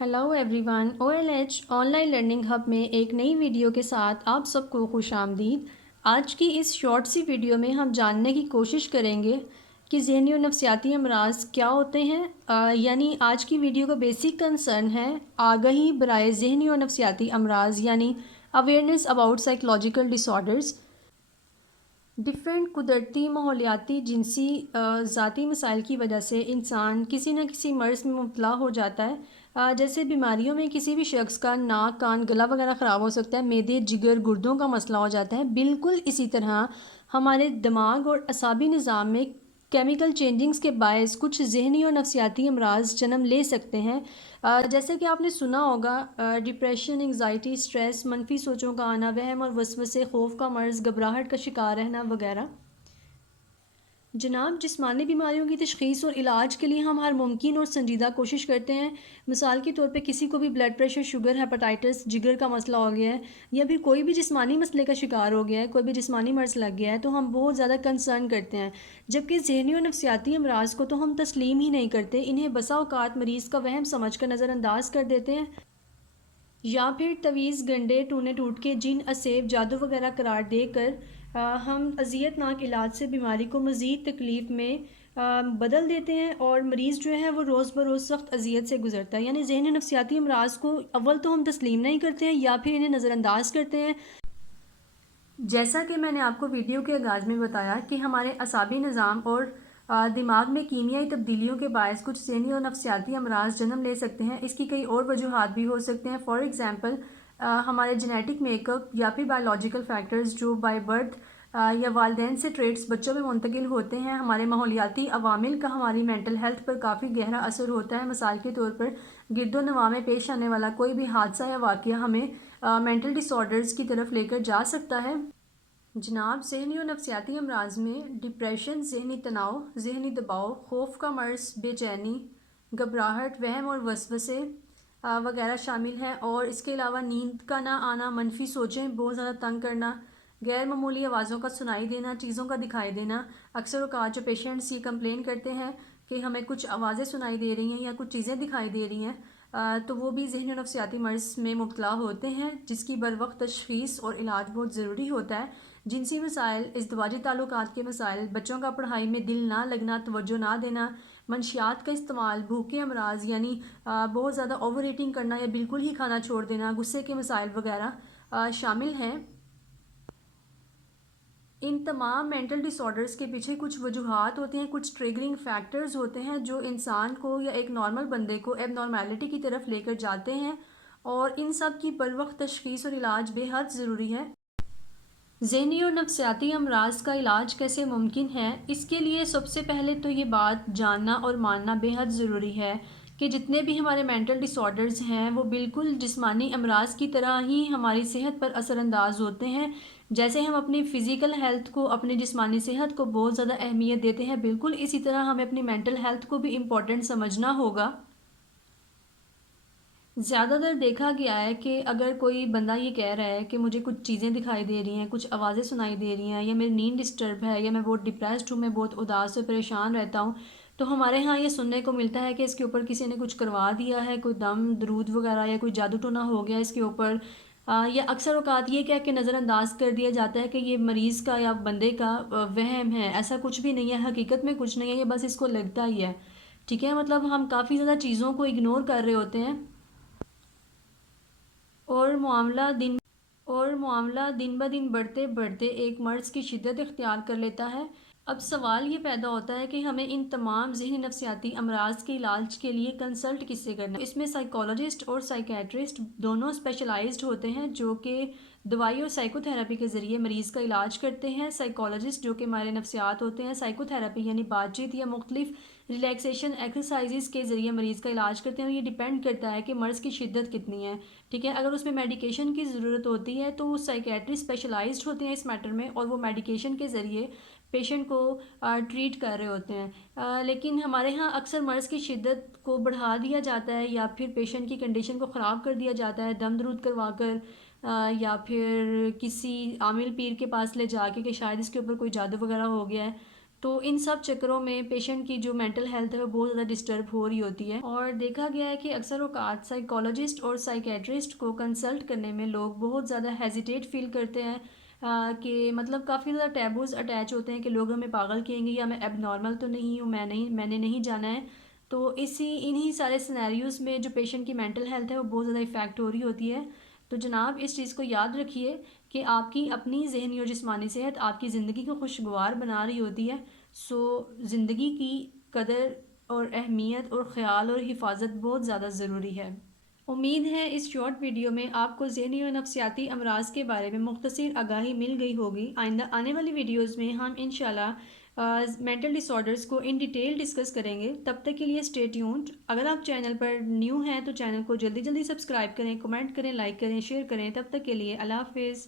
Hello everyone, OLH online learning hub में एक नई वीडियो के साथ आप सबको खुश आमदीद। आज की इस शॉर्ट सी वीडियो में हम जानने की कोशिश करेंगे कि ज़हनी और नफसियाती अमराज क्या होते हैं। यानी आज की वीडियो का बेसिक कंसर्न है आगाही बराए ज़हनी और नफसियाती अमराज, यानी awareness about psychological disorders. Different कुदरती माहौलियाती जिनसी ज़ाती मसाइल की वजह से इंसान किसी न किसी मर्ज़ में मुब्तला हो जाता है। जैसे बीमारियों में किसी भी शख्स का नाक, कान, गला वगैरह ख़राब हो सकता है, मैदे, जिगर, गुर्दों का मसला हो जाता है। बिल्कुल इसी तरह हमारे दिमाग और असाबी निज़ाम में केमिकल चेंजिंग्स के बायस कुछ ज़हनी और नफसियाती अमराज जन्म ले सकते हैं। जैसे कि आपने सुना होगा, डिप्रेशन, एंग्जाइटी, स्ट्रेस, मनफी सोचों का आना, वहम और वसवसे, खौफ का मर्ज़, घबराहट का शिकार रहना वगैरह। जनाब, जिस्मानी बीमारियों की तशख़ीस और इलाज के लिए हम हर मुमकिन और संजीदा कोशिश करते हैं। मिसाल के तौर पे किसी को भी ब्लड प्रेशर, शुगर, हेपेटाइटिस, जिगर का मसला हो गया है, या भी कोई भी जिस्मानी मसले का शिकार हो गया है, कोई भी जिस्मानी मर्ज़ लग गया है, तो हम बहुत ज़्यादा कंसर्न करते हैं। जबकि ज़हनी और नफसियाती अमराज को तो हम तस्लीम ही नहीं करते। इन्हें बसा औकात मरीज़ का वहम समझ कर नज़रअंदाज कर देते हैं, या फिर तवीज़, गंडे, टूने टूट के, जिन, असेब, जादू वगैरह करार देकर हम अज़ियतनाक इलाज से बीमारी को मज़ीद तकलीफ़ में बदल देते हैं, और मरीज़ जो है वो रोज़ बरोज़ सख्त अजियत से गुजरता है। यानी ज़हनी नफसियाती अमराज को अव्वल तो हम तस्लीम नहीं करते हैं, या फिर इन्हें नज़रअंदाज करते हैं। जैसा कि मैंने आपको वीडियो के आगाज़ में बताया कि हमारे असाबी निज़ाम और दिमाग में कीमियाई तब्दीलियों के बायस कुछ ज़हनी और नफसियाती अमराज जन्म ले सकते हैं। इसकी कई और वजूहात भी हो सकते हैं। फॉर एग्ज़ाम्पल, हमारे जेनेटिक मेकअप या फिर बायोलॉजिकल फैक्टर्स जो बाय बर्थ या वालिदैन से ट्रेड्स बच्चों में मुंतकिल होते हैं। हमारे माहौलियाती अवामिल का हमारी मेंटल हेल्थ पर काफ़ी गहरा असर होता है। मिसाल के तौर पर गिरदो नवा में पेश आने वाला कोई भी हादसा या वाक़या हमें मेंटल डिसऑर्डर्स की तरफ लेकर जा सकता है। जनाब, ज़हनी और नफसियाती अमराज में डिप्रेशन, ज़हनी तनाव, ज़हनी दबाव, खौफ का मर्ज़, बेचैनी, घबराहट, वहम और वसवसे वगैरह शामिल हैं। और इसके अलावा नींद का ना आना, मनफी सोचें, बहुत ज़्यादा तंग करना, गैर मामूली आवाज़ों का सुनाई देना, चीज़ों का दिखाई देना। अक्सर औक़ात जो पेशेंट्स ये कंप्लेन करते हैं कि हमें कुछ आवाज़ें सुनाई दे रही हैं या कुछ चीज़ें दिखाई दे रही हैं, तो वो भी ज़हनी और नफसियाती मर्ज़ में मुब्तला होते हैं, जिसकी बरवक्त तशख़ीस और इलाज बहुत ज़रूरी होता है। जिनसी मसाइल, इज़दवाजी ताल्लुकात के मसाइल, बच्चों का पढ़ाई में दिल ना लगना, तवज्जो ना देना, मंशियात का इस्तेमाल, भूखे अमराज यानी बहुत ज़्यादा ओवर ईटिंग करना या बिल्कुल ही खाना छोड़ देना, गुस्से के मसाइल वगैरह शामिल हैं। इन तमाम मेंटल डिसऑर्डर्स के पीछे कुछ वजूहात होते हैं, कुछ ट्रिगरिंग फैक्टर्स होते हैं जो इंसान को या एक नॉर्मल बंदे को एबनॉर्मेलिटी की तरफ लेकर जाते हैं, और इन सब की बरवक्त तशख़ीस और इलाज बेहद ज़रूरी है। ज़हनी और नफसियाती अमराज का इलाज कैसे मुमकिन है, इसके लिए सबसे पहले तो ये बात जानना और मानना बेहद ज़रूरी है कि जितने भी हमारे मेंटल डिसऑर्डर्स हैं वो बिल्कुल जिस्मानी अमराज की तरह ही हमारी सेहत पर असरअंदाज होते हैं। जैसे हम अपनी फ़िज़िकल हेल्थ को, अपनी जिस्मानी सेहत को बहुत ज़्यादा अहमियत देते हैं, बिल्कुल इसी तरह हमें अपनी मेंटल हेल्थ को भी इम्पोर्टेंट समझना होगा। ज़्यादातर देखा गया है कि अगर कोई बंदा ये कह रहा है कि मुझे कुछ चीज़ें दिखाई दे रही हैं, कुछ आवाज़ें सुनाई दे रही हैं, या मेरी नींद डिस्टर्ब है, या मैं बहुत डिप्रेस्ड हूँ, मैं बहुत उदास और परेशान रहता हूँ, तो हमारे यहाँ ये सुनने को मिलता है कि इसके ऊपर किसी ने कुछ करवा दिया है, कोई दम दरूद वगैरह या कोई जादू टोना हो गया इसके ऊपर। या अक्सर औकात ये कह के नज़रअंदाज कर दिया जाता है कि ये मरीज़ का या बंदे का वहम है। ऐसा कुछ भी नहीं है, हकीकत में कुछ नहीं है, ये बस इसको लगता ही है। ठीक है, मतलब हम काफ़ी ज़्यादा चीज़ों को इग्नोर कर रहे होते हैं, और मामला दिन ब दिन बढ़ते बढ़ते एक मर्ज़ की शिद्दत इख्तियार कर लेता है। अब सवाल ये पैदा होता है कि हमें इन तमाम ज़हनी नफसियाती अमराज के इलाज के लिए कंसल्ट किससे करना है। इसमें साइकोलॉजिस्ट और साइकेट्रिस्ट दोनों स्पेशलाइज्ड होते हैं, जो कि दवाई और साइकोथेरेपी के ज़रिए मरीज़ का इलाज करते हैं। साइकोलॉजिस्ट जो कि हमारे नफ्सियात होते हैं, साइकोथेरेपी यानी बातचीत या मुख्तलिफ रिलैक्सेशन एक्सरसाइजेस के ज़रिए मरीज़ का इलाज करते हैं। और ये डिपेंड करता है कि मर्ज़ की शिद्दत कितनी है। ठीक है, अगर उसमें मेडिकेशन की ज़रूरत होती है तो साइकेट्रिस्ट स्पेशलाइज्ड होते हैं इस मैटर में, और वो मेडिकेशन के ज़रिए पेशेंट को ट्रीट कर रहे होते हैं। लेकिन हमारे यहाँ अक्सर मर्ज़ की शिद्दत को बढ़ा दिया जाता है, या फिर पेशेंट की कंडीशन को ख़राब कर दिया जाता है दम दरूद करवा कर, या फिर किसी आमिल पीर के पास ले जाके कि शायद इसके ऊपर कोई जादू वगैरह हो गया है। تو ان سب چکروں میں پیشنٹ کی جو مینٹل ہیلتھ ہے وہ بہت زیادہ ڈسٹرب ہو رہی ہوتی ہے، اور دیکھا گیا ہے کہ اکثر اوقات سائیکالوجسٹ اور سائیکیٹرسٹ کو کنسلٹ کرنے میں لوگ بہت زیادہ ہیزیٹیٹ فیل کرتے ہیں، کہ مطلب کافی زیادہ ٹیبوز اٹیچ ہوتے ہیں کہ لوگ ہمیں پاگل کہیں گے یا میں اب نارمل تو نہیں ہوں، میں نے نہیں جانا ہے۔ تو انہی سارے سینیریوز میں جو پیشنٹ کی مینٹل ہیلتھ ہے وہ بہت زیادہ افیکٹ ہو رہی ہوتی ہے۔ تو جناب اس چیز کو یاد رکھیے کہ آپ کی اپنی ذہنی اور جسمانی صحت آپ کی زندگی کو خوشگوار بنا رہی ہوتی ہے، سو زندگی کی قدر اور اہمیت اور خیال اور حفاظت بہت زیادہ ضروری ہے۔ امید ہے اس شارٹ ویڈیو میں آپ کو ذہنی اور نفسیاتی امراض کے بارے میں مختصر آگاہی مل گئی ہوگی۔ آئندہ آنے والی ویڈیوز میں ہم انشاءاللہ مینٹل ڈس آرڈرز کو ان ڈیٹیل ڈسکس کریں گے۔ تب تک کے لیے اسٹے ٹیونڈ۔ اگر آپ چینل پر نیو ہیں تو چینل کو جلدی جلدی سبسکرائب کریں، کمنٹ کریں، لائک کریں، شیئر کریں۔ تب تک کے لیے اللہ حافظ۔